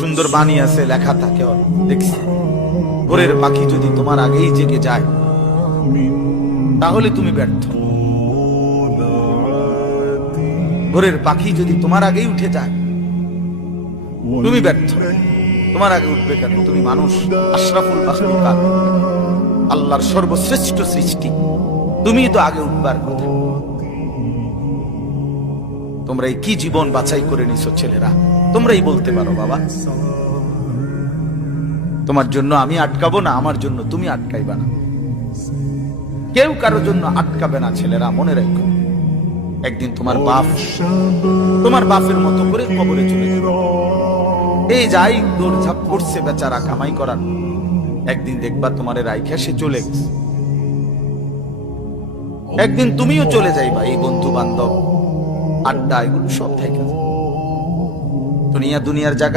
সুন্দর বাণী আছে, লেখা থাকে, দেখছি ভোরের পাখি যদি তোমার আগেই জেগে যায় তাহলে তুমি ব্যর্থ। ভোরের পাখি যদি তোমার আগেই উঠে যায় তুমি ব্যর্থ। তোমার আগে উঠবে কেন? তুমি মানুষ, আশরাফুল মাখলুকাত, আল্লাহর সর্বশ্রেষ্ঠ সৃষ্টি, তুমি তো আগে উঠবার কথা। তোমরা এই কি জীবন বাছাই করে নিছো ছেলেরা? তোমরাই বলতে পারো বাবা। তোমার জন্য আমি আটকাবো না, আমার জন্য তুমি আটকাইবা না। কেউ কারো জন্য আটকাবে না ছেলেরা, মনে রাখো। একদিন তোমার বাপ তোমার বাপের মতো করে কবরে চলে যাবে। এই যাই দৌড়ঝাঁপ করছে বেচারা কামাই করার, একদিন দেখবা তোমার রাইখা সে চলে গেছে। একদিন তুমিও চলে যাইবা। এই বন্ধু বান্ধব, আড্ডা, এগুলো সব থেকে দুনিয়ার জায়গায়